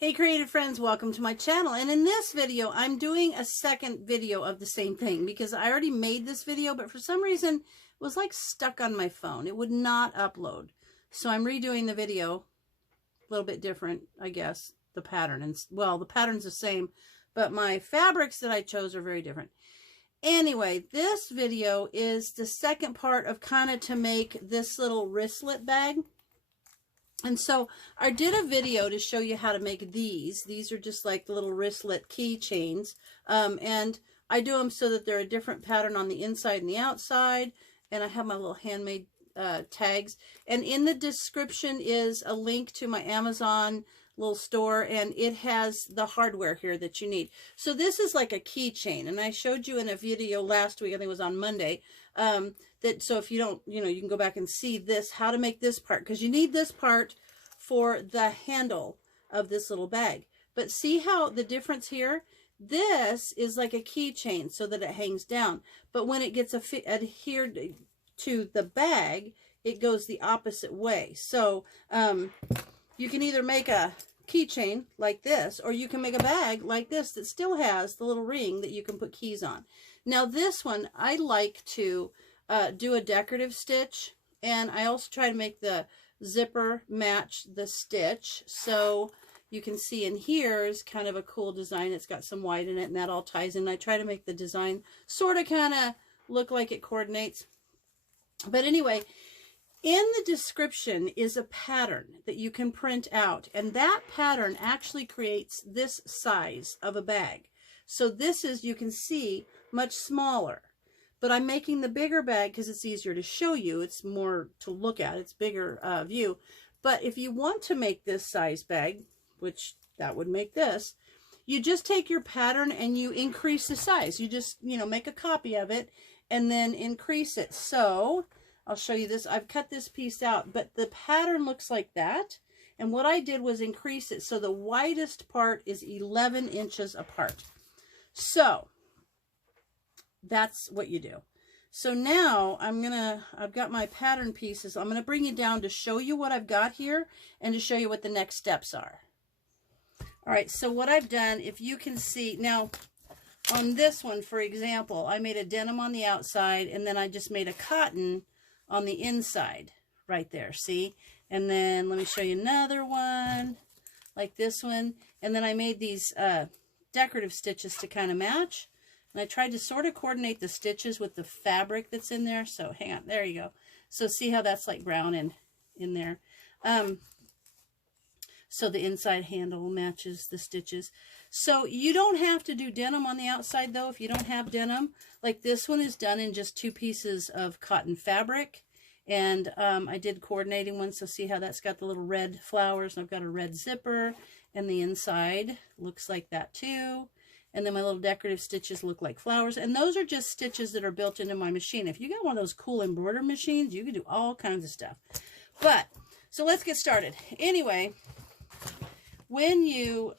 Hey creative friends, welcome to my channel, and in this video I'm doing a second video of the same thing because I already made this video, but for some reason it was like stuck on my phone. It would not upload, so I'm redoing the video a little bit different, I guess. The pattern, and well, the pattern's the same, but my fabrics that I chose are very different. Anyway, this video is the second part of kind of to make this little wristlet bag. And so I did a video to show you how to make these. These are just like the little wristlet keychains. And I do them so that they're a different pattern on the inside and the outside. And I have my little handmade tags. And in the description is a link to my Amazon little store, and it has the hardware here that you need. So this is like a keychain, and I showed you in a video last week, I think it was on Monday, that so if you don't, you can go back and see this, how to make this part, because you need this part for the handle of this little bag. But see how the difference here? This is like a keychain so that it hangs down, but when it gets adhered to the bag, it goes the opposite way. So you can either make a keychain like this, or you can make a bag like this that still has the little ring that you can put keys on. Now this one, I like to do a decorative stitch, and I also try to make the zipper match the stitch. So you can see in here is kind of a cool design. It's got some white in it, and that all ties in. I try to make the design sort of kind of look like it coordinates. But anyway, in the description is a pattern that you can print out, and that pattern actually creates this size of a bag. So this is, you can see, much smaller, but I'm making the bigger bag because it's easier to show you. It's more to look at. It's bigger view. But if you want to make this size bag, which that would make this, you just take your pattern and you increase the size. You just, make a copy of it and then increase it. So I'll show you this. I've cut this piece out, but the pattern looks like that. And what I did was increase it. So the widest part is 11 inches apart. So that's what you do. So now I've got my pattern pieces. I'm going to bring you down to show you what I've got here and to show you what the next steps are. All right. So what I've done, if you can see now, on this one, for example, I made a denim on the outside, and then I just made a cotton on the inside right there, see? And then let me show you another one like this one, and then I made these decorative stitches to kind of match, and I tried to sort of coordinate the stitches with the fabric that's in there. So hang on, there you go. So see how that's like brown in there. So the inside handle matches the stitches. So you don't have to do denim on the outside though if you don't have denim. Like this one is done in just 2 pieces of cotton fabric. And I did coordinating one, so see how that's got the little red flowers, and I've got a red zipper, and the inside looks like that too. And then my little decorative stitches look like flowers. And those are just stitches that are built into my machine. If you got one of those cool embroider machines, you can do all kinds of stuff. But, so let's get started. Anyway, when you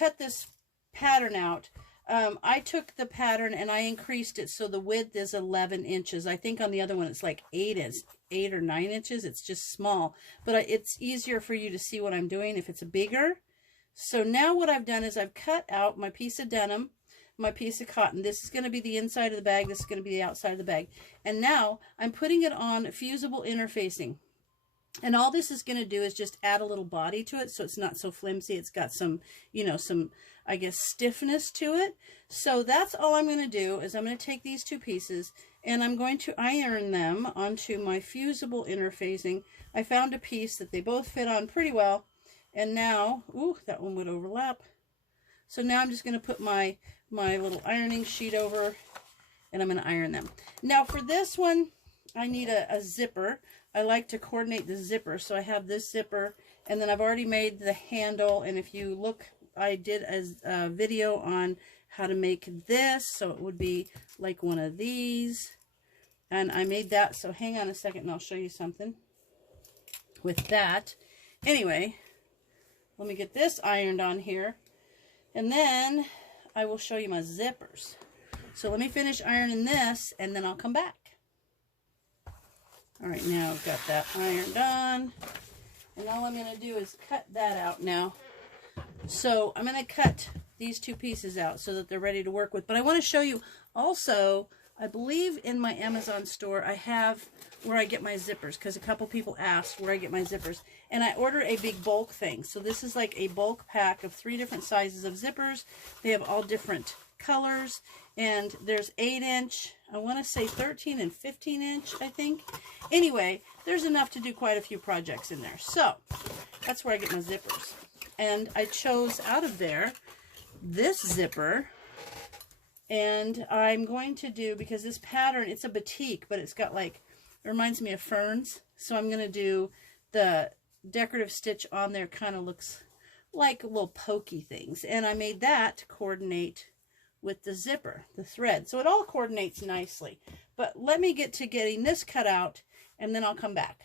ut this pattern out, I took the pattern and I increased it so the width is 11 inches. I think on the other one it's like 8 or 9 inches. It's just small, but it's easier for you to see what I'm doing if it's bigger. So now what I've done is I've cut out my piece of denim, my piece of cotton. This is going to be the inside of the bag. This is going to be the outside of the bag. And now I'm putting it on fusible interfacing. And all this is going to do is just add a little body to it so it's not so flimsy. It's got some, some, I guess, stiffness to it. So that's all I'm going to do is I'm going to take these 2 pieces and I'm going to iron them onto my fusible interfacing. I found a piece that they both fit on pretty well. And now, ooh, that one would overlap. So now I'm just going to put my little ironing sheet over, and I'm going to iron them. Now for this one, I need a zipper. I like to coordinate the zipper, so I have this zipper, and then I've already made the handle, and if you look, I did a video on how to make this, so it would be like one of these, and I made that, so hang on a second and I'll show you something with that. Anyway, let me get this ironed on here, and then I will show you my zippers. So let me finish ironing this, and then I'll come back. All right, now I've got that ironed on, and all I'm going to do is cut that out now. So I'm going to cut these two pieces out so that they're ready to work with. But I want to show you also, I believe in my Amazon store, I have where I get my zippers, because a couple people asked where I get my zippers. And I ordered a big bulk thing. So this is like a bulk pack of 3 different sizes of zippers. They have all different colors. And there's 8-inch, I want to say 13 and 15-inch, I think. Anyway, there's enough to do quite a few projects in there. So that's where I get my zippers. And I chose out of there this zipper. And I'm going to do, because this pattern, it's a batik, but it's got like, it reminds me of ferns. So I'm going to do the decorative stitch on there, kind of looks like little pokey things. And I made that to coordinate with the zipper, the thread. So it all coordinates nicely. But let me get to getting this cut out, and then I'll come back.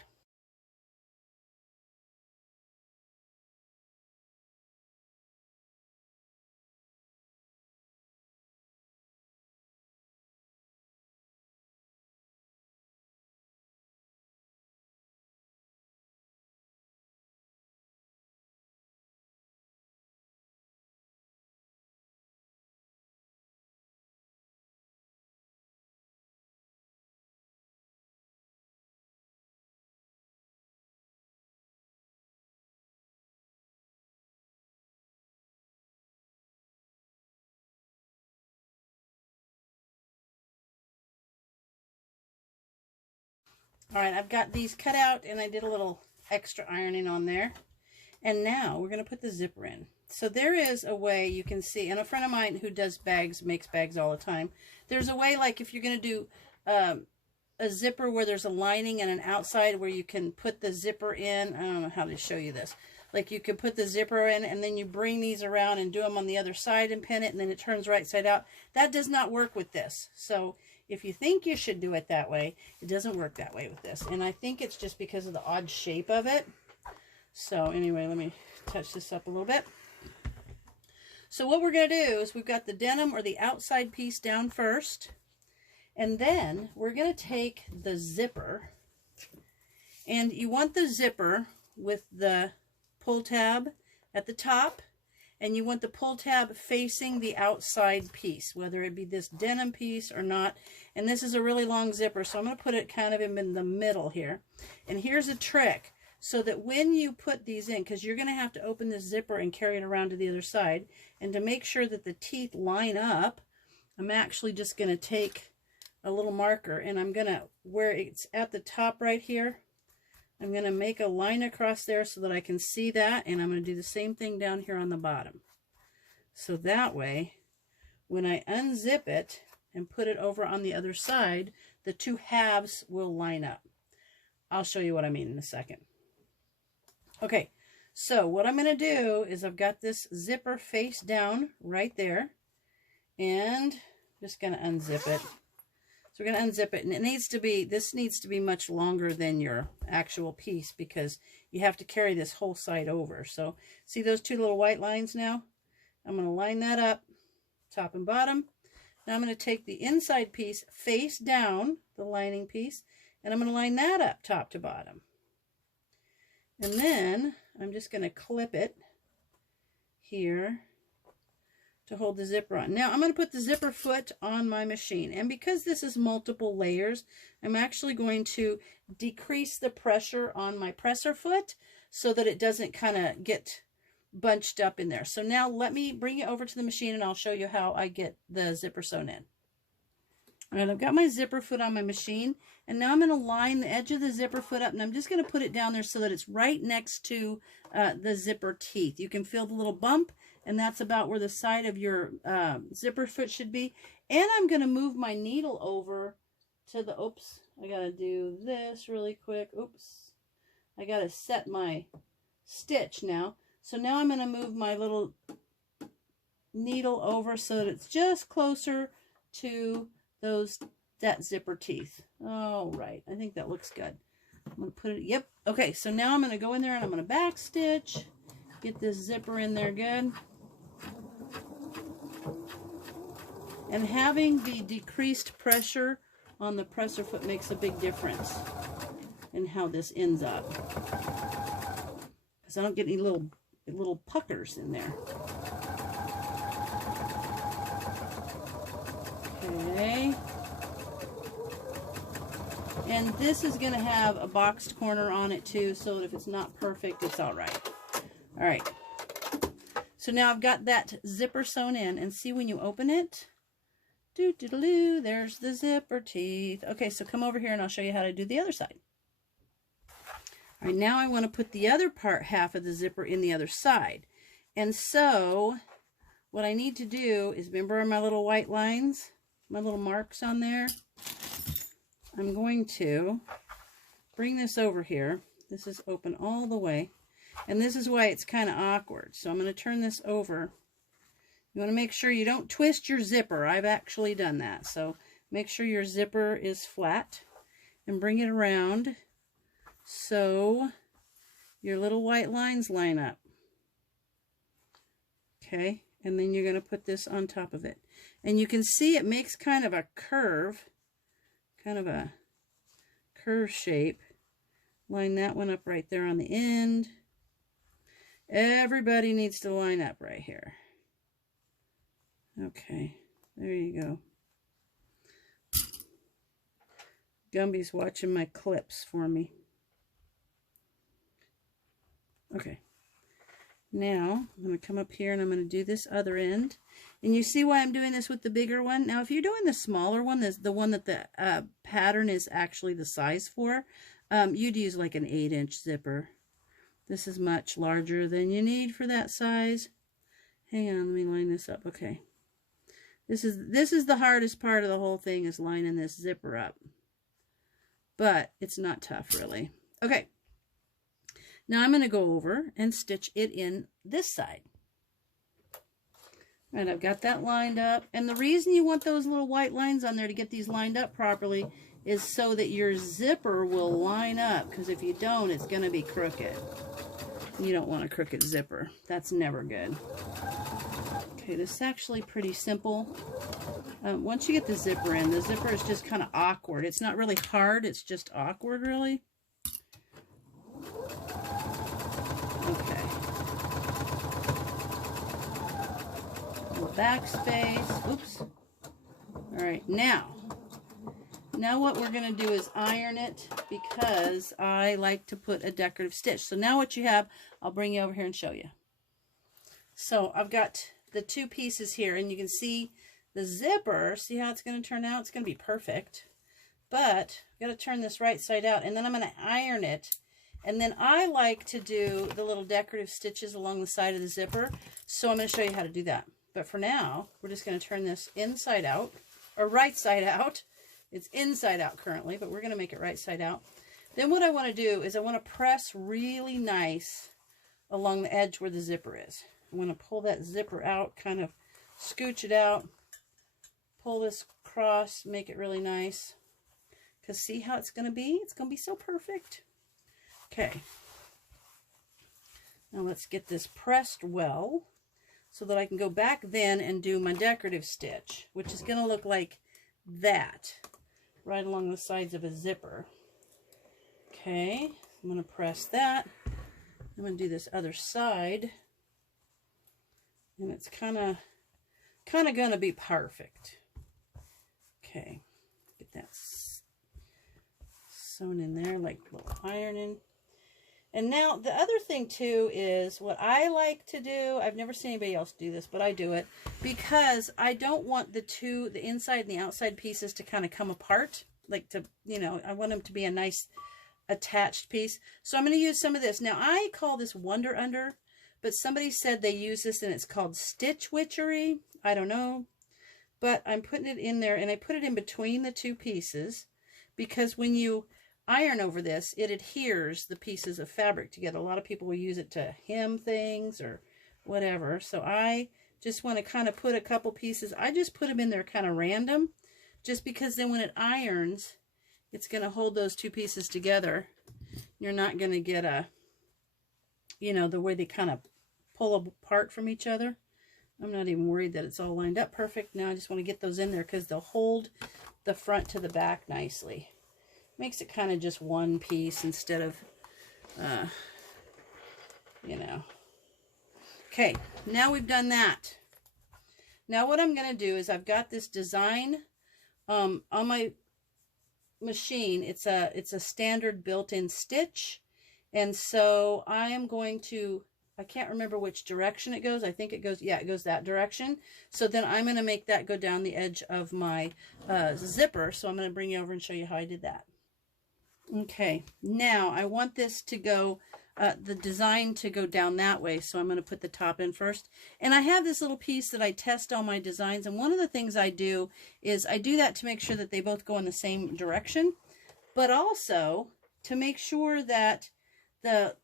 All right, I've got these cut out, and I did a little extra ironing on there. And now we're going to put the zipper in. So there is a way you can see, and a friend of mine who does bags, makes bags all the time. There's a way, like if you're going to do a zipper where there's a lining and an outside where you can put the zipper in. I don't know how to show you this. Like you could put the zipper in, and then you bring these around and do them on the other side and pin it, and then it turns right side out. That does not work with this. So if you think you should do it that way, it doesn't work that way with this. And I think it's just because of the odd shape of it. So anyway, let me touch this up a little bit. So what we're going to do is we've got the denim or the outside piece down first. And then we're going to take the zipper. And you want the zipper with the pull tab at the top. And you want the pull tab facing the outside piece, whether it be this denim piece or not. And this is a really long zipper, so I'm going to put it kind of in the middle here. And here's a trick, so that when you put these in, because you're going to have to open this zipper and carry it around to the other side, and to make sure that the teeth line up, I'm actually just going to take a little marker, and I'm going to, where it's at the top right here, I'm going to make a line across there so that I can see that, and I'm going to do the same thing down here on the bottom. So that way, when I unzip it and put it over on the other side, the two halves will line up. I'll show you what I mean in a second. Okay, so what I'm going to do is I've got this zipper face down right there, and I'm just going to unzip it. So we're going to unzip it, and it needs to be, this needs to be much longer than your actual piece, because you have to carry this whole side over. So see those two little white lines now? I'm going to line that up, top and bottom. Now I'm going to take the inside piece face down, the lining piece, and I'm going to line that up top to bottom. And then I'm just going to clip it here to hold the zipper on. Now I'm going to put the zipper foot on my machine, and because this is multiple layers, I'm actually going to decrease the pressure on my presser foot so that it doesn't kind of get bunched up in there. So now let me bring it over to the machine, and I'll show you how I get the zipper sewn in. All right, I've got my zipper foot on my machine, and now I'm going to line the edge of the zipper foot up, and I'm just going to put it down there so that it's right next to the zipper teeth. You can feel the little bump, and that's about where the side of your zipper foot should be. And I'm going to move my needle over to the, oops, I got to do this really quick. Oops, I got to set my stitch now. So now I'm going to move my little needle over so that it's just closer to that zipper teeth. All right, I think that looks good. I'm going to put it, yep. Okay, so now I'm going to go in there and I'm going to back stitch, get this zipper in there good. And having the decreased pressure on the presser foot makes a big difference in how this ends up. Because I don't get any little little puckers in there. Okay. And this is going to have a boxed corner on it too, so that if it's not perfect, it's all right. All right. So now I've got that zipper sewn in, and see when you open it, doo-doo-doo, there's the zipper teeth. Okay, so come over here and I'll show you how to do the other side. All right, now I want to put the other part, half of the zipper, in the other side. And so what I need to do is, remember my little white lines, my little marks on there? I'm going to bring this over here. This is open all the way. And this is why it's kind of awkward. So I'm going to turn this over. You want to make sure you don't twist your zipper. I've actually done that. So make sure your zipper is flat and bring it around so your little white lines line up. Okay, and then you're going to put this on top of it. And you can see it makes kind of a curve, shape. Line that one up right there on the end. Everybody needs to line up right here. Okay, there you go. Gumby's watching my clips for me. Okay. Now, I'm going to come up here and I'm going to do this other end. And you see why I'm doing this with the bigger one? Now, if you're doing the smaller one, the one that the pattern is actually the size for, you'd use like an 8-inch zipper. This is much larger than you need for that size. Hang on, let me line this up. Okay. This is the hardest part of the whole thing, is lining this zipper up. But it's not tough, really. Okay. Now I'm going to go over and stitch it in this side. And I've got that lined up. And the reason you want those little white lines on there to get these lined up properly is so that your zipper will line up. Because if you don't, it's going to be crooked. You don't want a crooked zipper. That's never good. Okay, this is actually pretty simple. Once you get the zipper in, the zipper is just kind of awkward. It's not really hard. It's just awkward, really. Okay. Little backspace. Oops. All right, now what we're going to do is iron it, because I like to put a decorative stitch. So now what you have, I'll bring you over here and show you. So I've got the two pieces here, and you can see the zipper. See how it's going to turn out? It's going to be perfect. But I've got to turn this right side out, and then I'm going to iron it. And then I like to do the little decorative stitches along the side of the zipper. So I'm going to show you how to do that. But for now, we're just going to turn this inside out, or right side out. It's inside out currently, but we're going to make it right side out. Then what I want to do is I want to press really nice along the edge where the zipper is. I'm going to pull that zipper out, kind of scooch it out, pull this across, make it really nice. Because see how it's going to be? It's going to be so perfect. Okay. Now let's get this pressed well so that I can go back then and do my decorative stitch, which is going to look like that, right along the sides of a zipper. Okay, I'm going to press that. I'm going to do this other side, and it's kind of going to be perfect. Okay, get that sewn in there like a little ironing. And now the other thing too is what I like to do. I've never seen anybody else do this, but I do it because I don't want the inside and the outside pieces to kind of come apart. Like to, I want them to be a nice attached piece. So I'm going to use some of this. Now I call this Wonder Under, but somebody said they use this and it's called Stitch Witchery. I don't know, but I'm putting it in there, and I put it in between the two pieces because when you iron over this, it adheres the pieces of fabric together. A lot of people will use it to hem things or whatever. So I just want to kind of put a couple pieces. I just put them in there kind of random, just because then when it irons, it's going to hold those two pieces together. You're not going to get the way they kind of pull apart from each other. I'm not even worried that it's all lined up perfect. Now I just want to get those in there because they'll hold the front to the back nicely. Makes it kind of just one piece instead of, Okay, now we've done that. Now what I'm going to do is I've got this design on my machine. It's a standard built-in stitch. And so I am going to, I can't remember which direction it goes. I think it goes, yeah, it goes that direction. So then I'm going to make that go down the edge of my zipper. So I'm going to bring you over and show you how I did that. Okay, now I want this to go, the design to go down that way. So I'm going to put the top in first. And I have this little piece that I test all my designs. And one of the things I do is I do that to make sure that they both go in the same direction, but also to make sure that the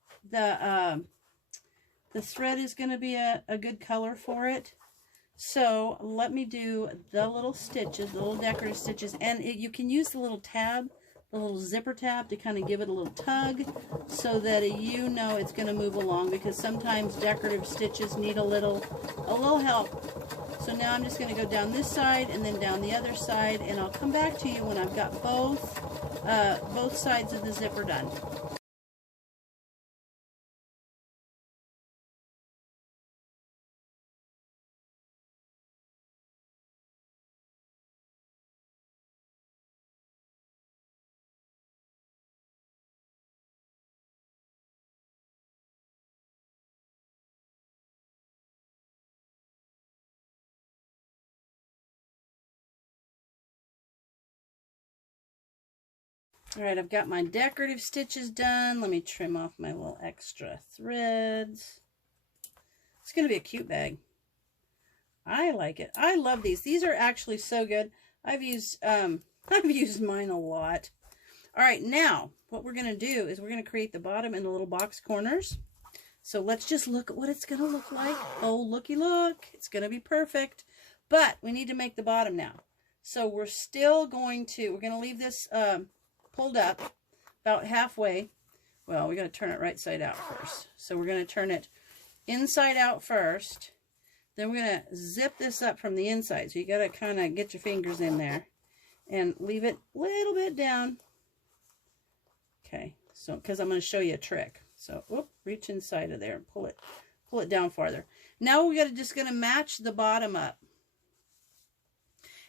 thread is going to be a good color for it. So let me do the little stitches, the little decorative stitches, and you can use the little tab, the little zipper tab, to kind of give it a little tug so that you know it's going to move along, because sometimes decorative stitches need a little help. So now I'm just going to go down this side and then down the other side, and I'll come back to you when I've got both sides of the zipper done. All right, I've got my decorative stitches done. Let me trim off my little extra threads. It's going to be a cute bag. I like it. I love these. These are actually so good. I've used mine a lot. All right, now what we're going to do is we're going to create the bottom and the little box corners. So let's just look at what it's going to look like. Oh, looky look. It's going to be perfect. But we need to make the bottom now. So we're still going to, we're going to leave this pulled up about halfway. Well, we got to turn it right side out first. So we're going to turn it inside out first. Then we're going to zip this up from the inside. So you got to kind of get your fingers in there and leave it a little bit down. Okay, so because I'm going to show you a trick. So, whoop, reach inside of there and pull it down farther. Now we got to just going to match the bottom up.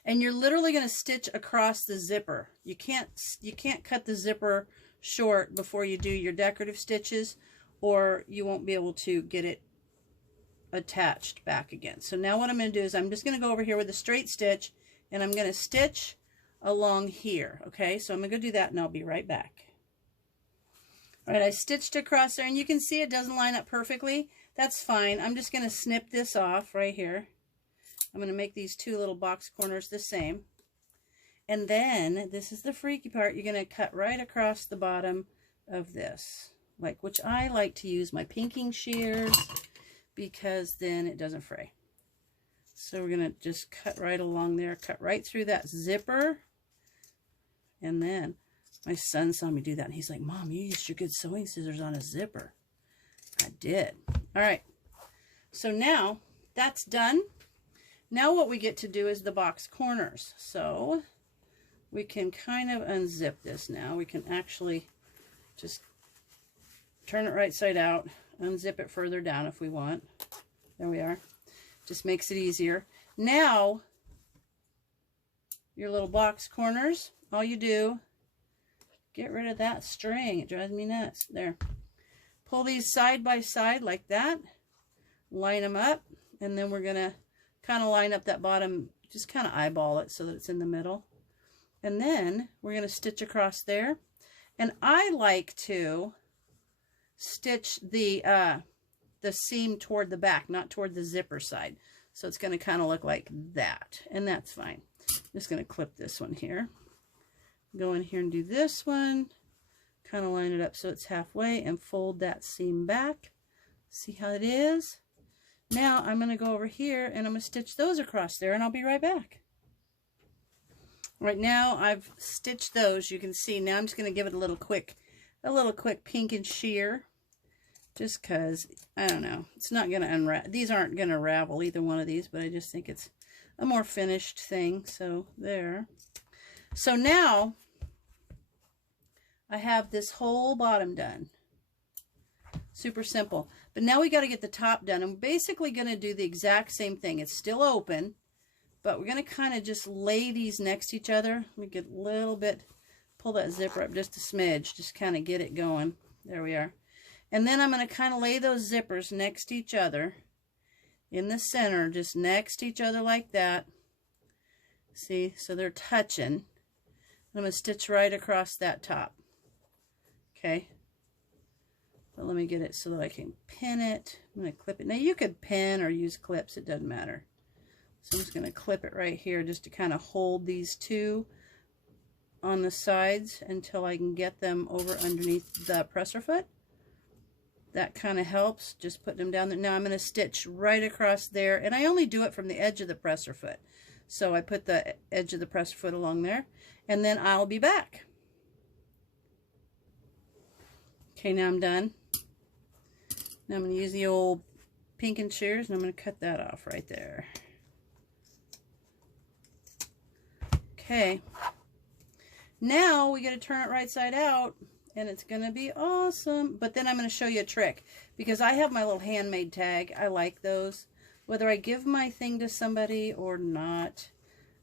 And you're literally going to stitch across the zipper. You can't cut the zipper short before you do your decorative stitches, or you won't be able to get it attached back again. So now what I'm going to do is I'm just going to go over here with a straight stitch, and I'm going to stitch along here. Okay, so I'm going to go do that, and I'll be right back. All right, I stitched across there, and you can see it doesn't line up perfectly. That's fine. I'm just going to snip this off right here. I'm going to make these two little box corners the same. And then, this is the freaky part, you're going to cut right across the bottom of this. Which I like to use my pinking shears, because then it doesn't fray. So we're going to just cut right along there, cut right through that zipper. And then, my son saw me do that, and he's like, Mom, you used your good sewing scissors on a zipper. I did. All right. So now, that's done. Now what we get to do is the box corners. So we can kind of unzip this now. We can actually just turn it right side out, unzip it further down if we want. There we are. Just makes it easier. Now, your little box corners, all you do, get rid of that string. It drives me nuts. There. Pull these side by side like that. Line them up. And then we're going to kind of line up that bottom, just kind of eyeball it so that it's in the middle. And then we're going to stitch across there. And I like to stitch the seam toward the back, not toward the zipper side. So it's going to kind of look like that. And that's fine. I'm just going to clip this one here. Go in here and do this one. Kind of line it up so it's halfway and fold that seam back. See how it is? Now I'm going to go over here and I'm going to stitch those across there, and I'll be right back. Right now I've stitched those. You can see now I'm just going to give it a little quick pink and shear, just because, I don't know, it's not going to unravel. These aren't going to ravel, either one of these, but I just think it's a more finished thing. So there. So now I have this whole bottom done. Super simple. But now we got to get the top done. I'm basically going to do the exact same thing. It's still open, but we're going to kind of just lay these next to each other. Let me get a little bit, pull that zipper up just a smidge, just kind of get it going. There we are. And then I'm going to kind of lay those zippers next to each other in the center, just next to each other like that. See, so they're touching. I'm going to stitch right across that top. Okay. But let me get it so that I can pin it. I'm going to clip it. Now you could pin or use clips, it doesn't matter. So I'm just going to clip it right here just to kind of hold these two on the sides until I can get them over underneath the presser foot. That kind of helps, just put them down there. Now I'm going to stitch right across there, and I only do it from the edge of the presser foot. So I put the edge of the presser foot along there, and then I'll be back. Okay, now I'm done. Now I'm going to use the old pinking shears, and I'm going to cut that off right there. Okay. Now we got to turn it right side out, and it's going to be awesome. But then I'm going to show you a trick, because I have my little handmade tag. I like those. Whether I give my thing to somebody or not,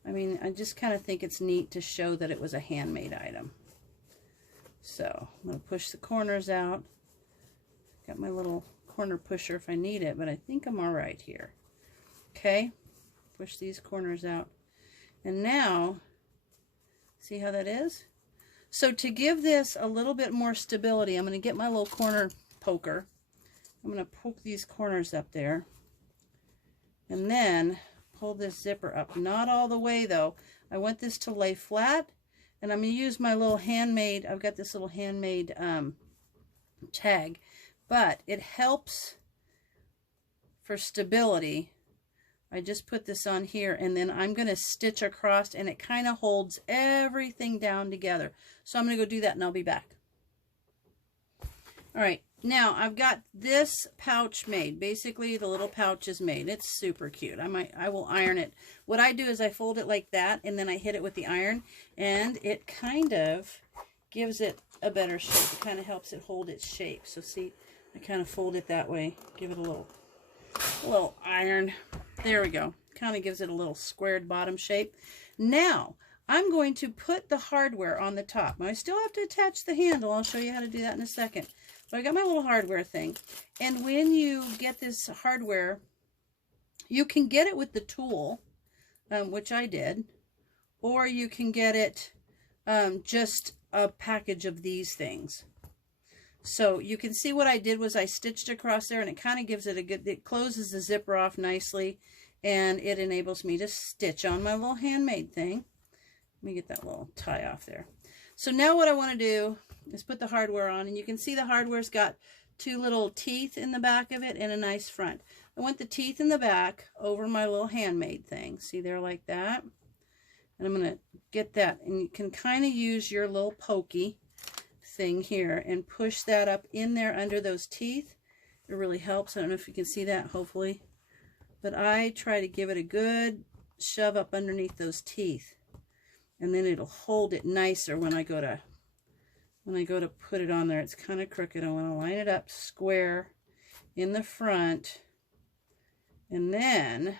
I mean, I just kind of think it's neat to show that it was a handmade item. So I'm going to push the corners out. Got my little corner pusher if I need it, but I think I'm all right here. Okay, push these corners out. And now, see how that is? So to give this a little bit more stability, I'm going to get my little corner poker. I'm going to poke these corners up there. And then pull this zipper up. Not all the way though. I want this to lay flat. And I'm going to use my little handmade, I've got this little handmade tag. But it helps for stability. I just put this on here, and then I'm going to stitch across, and it kind of holds everything down together. So I'm going to go do that, and I'll be back. All right, now I've got this pouch made. Basically, the little pouch is made. It's super cute. I will iron it. What I do is I fold it like that, and then I hit it with the iron, and it kind of gives it a better shape. It kind of helps it hold its shape. So see, I kind of fold it that way, give it a little iron. There we go. Kind of gives it a little squared bottom shape. Now, I'm going to put the hardware on the top. Now, I still have to attach the handle. I'll show you how to do that in a second. But I got my little hardware thing. And when you get this hardware, you can get it with the tool, which I did. Or you can get it just a package of these things. So you can see what I did was I stitched across there, and it kind of gives it a good, it closes the zipper off nicely, and it enables me to stitch on my little handmade thing. Let me get that little tie off there. So now what I want to do is put the hardware on, and you can see the hardware's got two little teeth in the back of it and a nice front. I want the teeth in the back over my little handmade thing. See there like that? And I'm going to get that, and you can kind of use your little pokey thing here and push that up in there under those teeth. It really helps. I don't know if you can see that, hopefully, but I try to give it a good shove up underneath those teeth, and then it'll hold it nicer when I go to put it on there. It's kind of crooked. I want to line it up square in the front, and then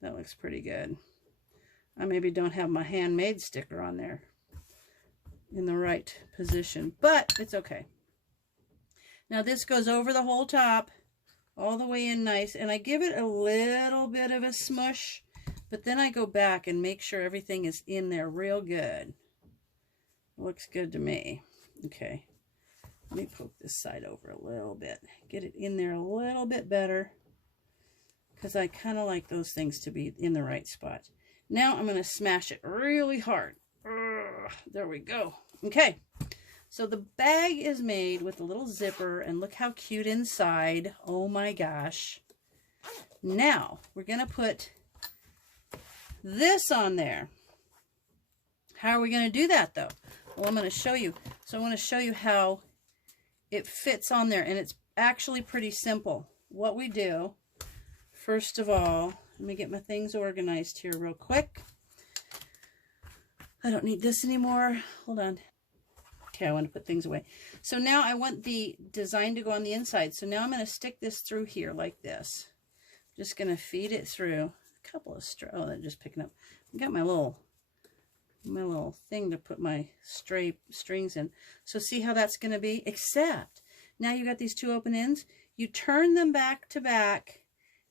that looks pretty good. I maybe don't have my handmade sticker on there in the right position, but it's okay. Now this goes over the whole top, all the way in nice, and I give it a little bit of a smush, but then I go back and make sure everything is in there real good. Looks good to me. Okay, let me poke this side over a little bit, get it in there a little bit better, because I kind of like those things to be in the right spot. Now I'm going to smash it really hard. There we go. Okay, so the bag is made with a little zipper, and look how cute inside. Oh my gosh. Now we're going to put this on there. How are we going to do that though? Well, I'm going to show you. So I want to show you how it fits on there, and it's actually pretty simple. What we do, first of all, let me get my things organized here real quick. I don't need this anymore. Hold on. Okay, I want to put things away. So now I want the design to go on the inside. So now I'm going to stick this through here like this. Just going to feed it through. A couple of oh, they're just picking up. I got my little thing to put my stray strings in. So see how that's going to be? Except now you got these two open ends. You turn them back to back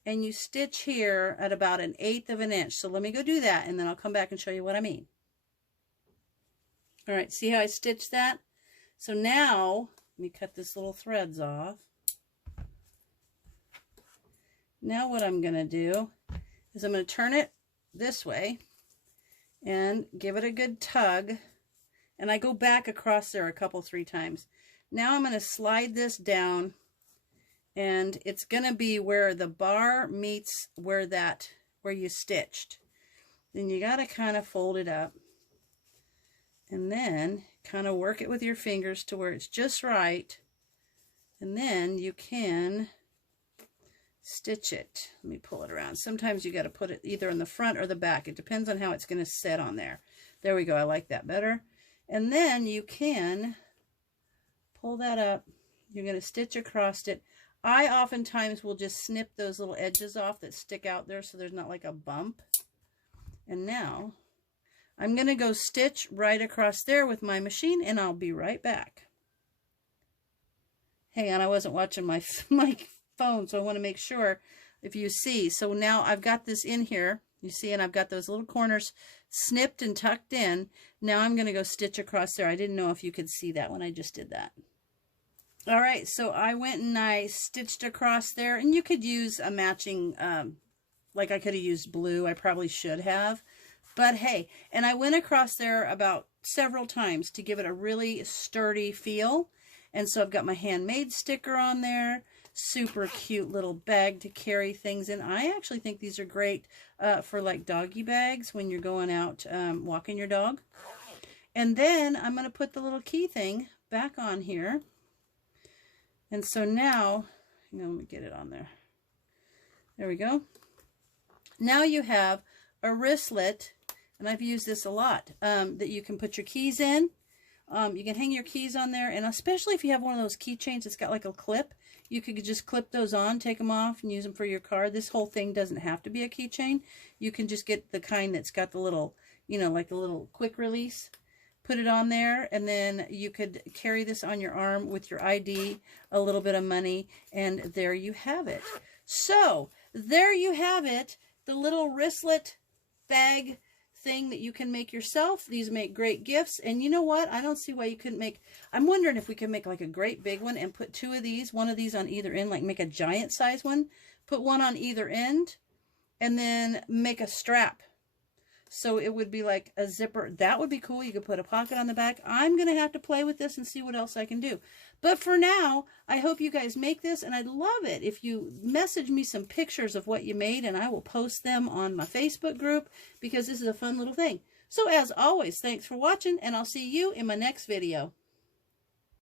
and you stitch here at about 1/8 of an inch. So let me go do that and then I'll come back and show you what I mean. All right, see how I stitched that? So now, let me cut this little threads off. Now what I'm going to do is I'm going to turn it this way and give it a good tug. And I go back across there a couple, 3 times. Now I'm going to slide this down and it's going to be where the bar meets where you stitched. Then you got to kind of fold it up. And then kind of work it with your fingers to where it's just right. And then you can stitch it. Let me pull it around. Sometimes you got to put it either in the front or the back. It depends on how it's going to sit on there. There we go. I like that better. And then you can pull that up. You're going to stitch across it. I oftentimes will just snip those little edges off that stick out there so there's not like a bump. And now I'm going to go stitch right across there with my machine and I'll be right back. Hang on, I wasn't watching my phone, so I want to make sure if you see. So now I've got this in here, you see, and I've got those little corners snipped and tucked in. Now I'm going to go stitch across there. I didn't know if you could see that when I just did that. All right, so I went and I stitched across there, and you could use a matching, like I could have used blue. I probably should have. But hey, and I went across there about several times to give it a really sturdy feel. And so I've got my handmade sticker on there. Super cute little bag to carry things in. I actually think these are great for like doggy bags when you're going out walking your dog. And then I'm going to put the little key thing back on here. And so now, let me get it on there. There we go. Now you have a wristlet, and I've used this a lot, that you can put your keys in. You can hang your keys on there, and especially if you have one of those keychains that's got like a clip, you could just clip those on, take them off, and use them for your car. This whole thing doesn't have to be a keychain. You can just get the kind that's got the little, like the little quick release. Put it on there, and then you could carry this on your arm with your ID, a little bit of money, and there you have it. So, there you have it, the little wristlet bag thing that you can make yourself. These make great gifts, and you know what? I don't see why you couldn't make, I'm wondering if we could make like a great big one and put 2 of these, one of these on either end, like make a giant size one, put one on either end, and then make a strap. So it would be like a zipper. That would be cool. You could put a pocket on the back. I'm going to have to play with this and see what else I can do. But for now, I hope you guys make this, and I'd love it if you message me some pictures of what you made, and I will post them on my Facebook group because this is a fun little thing. So as always, thanks for watching, and I'll see you in my next video.